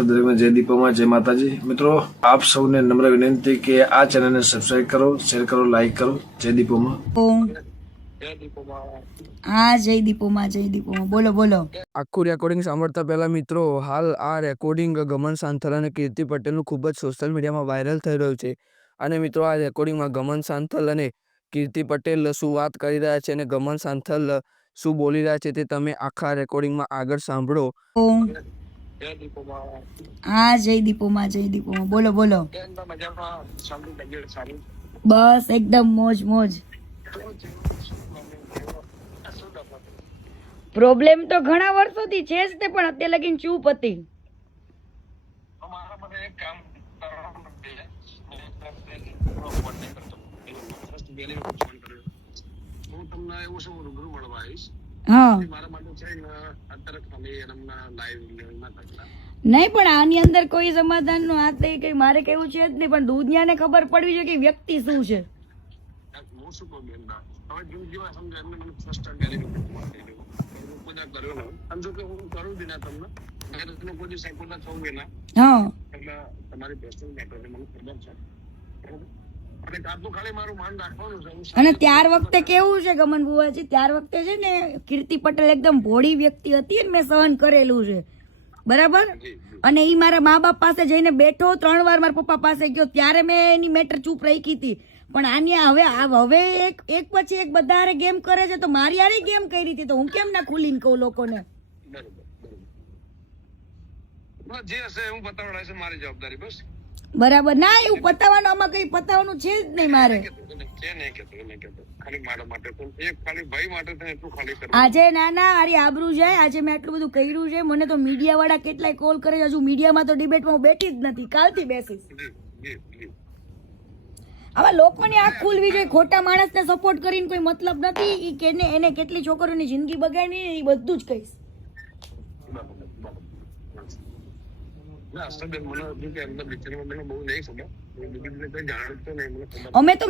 જય દીપોમાં જય માતાજી મિત્રો, આપ સૌને નમ્ર વિનંતી કે આ ચેનલને સબસ્ક્રાઇબ કરો, શેર કરો, લાઈક કરો. જય દીપોમાં. હા, જય દીપોમાં બોલો બોલો. આખું રેકોર્ડિંગ સાંભળતા પહેલા મિત્રો, હાલ આ રેકોર્ડિંગ ગમન સાંથલ અને કીર્તિ પટેલનું ખૂબ જ સોશિયલ મીડિયામાં વાયરલ થઈ રહ્યું છે. અને મિત્રો, આ રેકોર્ડિંગમાં ગમન સાંથલ અને કીર્તિ પટેલ શું વાત કરી રહ્યા છે અને ગમન સાંથલ શું બોલી રહ્યા છે તે તમે આખા રેકોર્ડિંગમાં આગળ સાંભળો. હા, જય દીપોમાં બોલો બોલો. બસ એકદમ મોજ મોજ. પ્રોબ્લેમ તો ઘણા વર્ષોથી છે જ તે, પણ અત્યારે લગીન ચૂપ હતી. હા, નહીં પણ આની અંદર કોઈ સમાધાન નું હાથ નહીં, કઈ મારે કેવું છે જ નહીં, પણ દુનિયાને ખબર પડવી જોઈએ કે વ્યક્તિ શું છે. હા, અને ત્યાર વખતે કેવું છે ગમન બુવાજી, ત્યાર વખતે છે ને કીર્તિ પટેલ એકદમ ભોળી વ્યક્તિ હતી ને મેં સહન કરેલું છે, બરાબર. અને ઈ મારા મા બાપ પાસે જઈને બેઠો, 3 વાર મારા પપ્પા પાસે ગયો, ત્યારે મેં એની મેટર ચૂપ રાખી હતી. પણ આની હવે એક પછી એક બધા ગેમ કરે છે, તો મારી આરે ગેમ કરી હતી, તો હું કેમ ના ખુલીને કહું લોકોને. જે હશે હું બતાવડાવીશ, મારી જવાબદારી બસ. બરાબર ના, એવું પતાવવાનું આમાં કઈ પતાવવાનું છે જ નહીં મારે. આજે ના આરી આબરૂ જાય, આજે મેં આટલું બધું કર્યું છે, મને તો મીડિયા વાળા કેટલાય કોલ કરે છે, હજુ મીડિયામાં તો ડિબેટમાં હું બેઠી જ નથી, કાલથી બેસીશ. આવા લોકોની આંખ ખુલવી જોઈએ, ખોટા માણસને સપોર્ટ કરીને કોઈ મતલબ નથી. ઈ કેને એને કેટલી છોકરીઓની જિંદગી બગાડી એ બધું જ કહીશ.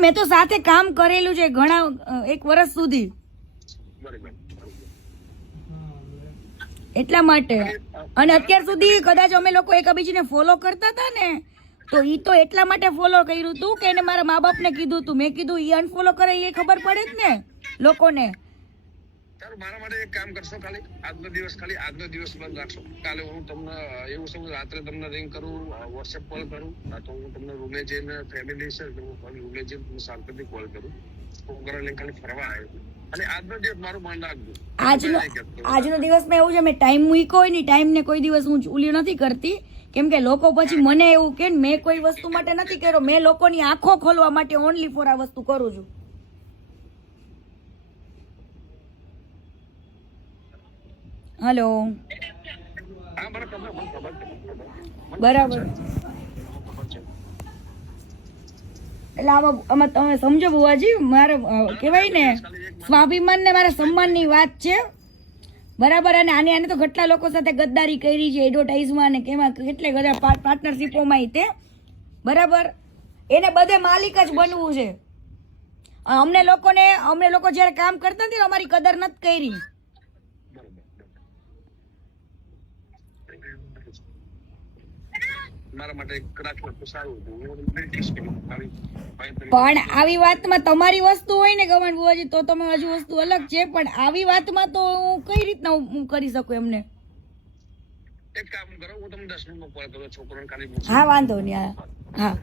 મેં તો સાથે કામ કરેલું છે ઘણા 1 વર્ષ સુધી, એટલા માટે. અને અત્યાર સુધી કદાચ અમે લોકો એકબીજાને ફોલો કરતા હતા ને, તો ઈ તો એટલા માટે ફોલો કર્યું હતું કે એને મારા મા બાપને કીધું હતું. મેં કીધું ઈ અનફોલો કરે એ ખબર પડે જ ને લોકોને. મારા માટે એક કામ કરશો, ખાલી આજનો દિવસ બંધ રાખશો. કાલે હું તમને એવું છે, રાત્રે તમને રિંગ કરું, વોટ્સએપ કોલ કરું, તો હું તમને રૂમે જઈને ફેમિલી છે રૂમે જઈને શાંતિથી કોલ કરું. છોકરા લઈને ખાલી ફરવા આવ્યો. અને આજનો દિવસ મારું બંધ રાખજો. આજનો દિવસમાં એવું છે, મેં ટાઈમ મૂક્યો હોય ને, ટાઈમ ને કોઈ દિવસ હું ઉલી નથી કરતી, કેમ કે લોકો પછી મને એવું કે મેં કોઈ વસ્તુ માટે નથી કર્યો, મેં લોકોની આંખો ખોલવા માટે ઓનલી ફોર આ વસ્તુ કરું છું. હેલો, બરાબર. એટલે આમાં તમે સમજો બુવાજી, મારે કહેવાય ને સ્વાભિમાન ને મારા સન્માન ની વાત છે, બરાબર. અને આને તો કેટલા લોકો સાથે ગદ્દારી કરી છે, એડવર્ટાઇઝમાં ને કેમાં કેટલે બધા પાર્ટનરશિપોમાં તે, બરાબર. એને બધે માલિક જ બનવું છે. અમને લોકો જયારે કામ કરતા નથી અમારી કદર નથી કરી. પણ આવી વાતમાં તમારી વસ્તુ હોય ને ગમન બુવાજી, તો તમે હજુ વસ્તુ અલગ છે, પણ આવી વાતમાં તો હું કઈ રીતના હું કરી શકું એમને. એક કામ કરો, હું તમને 10 મિનિટમાં કોલ કરું, છોકરાને ખાલી. હા, વાંધો નહીં. હા.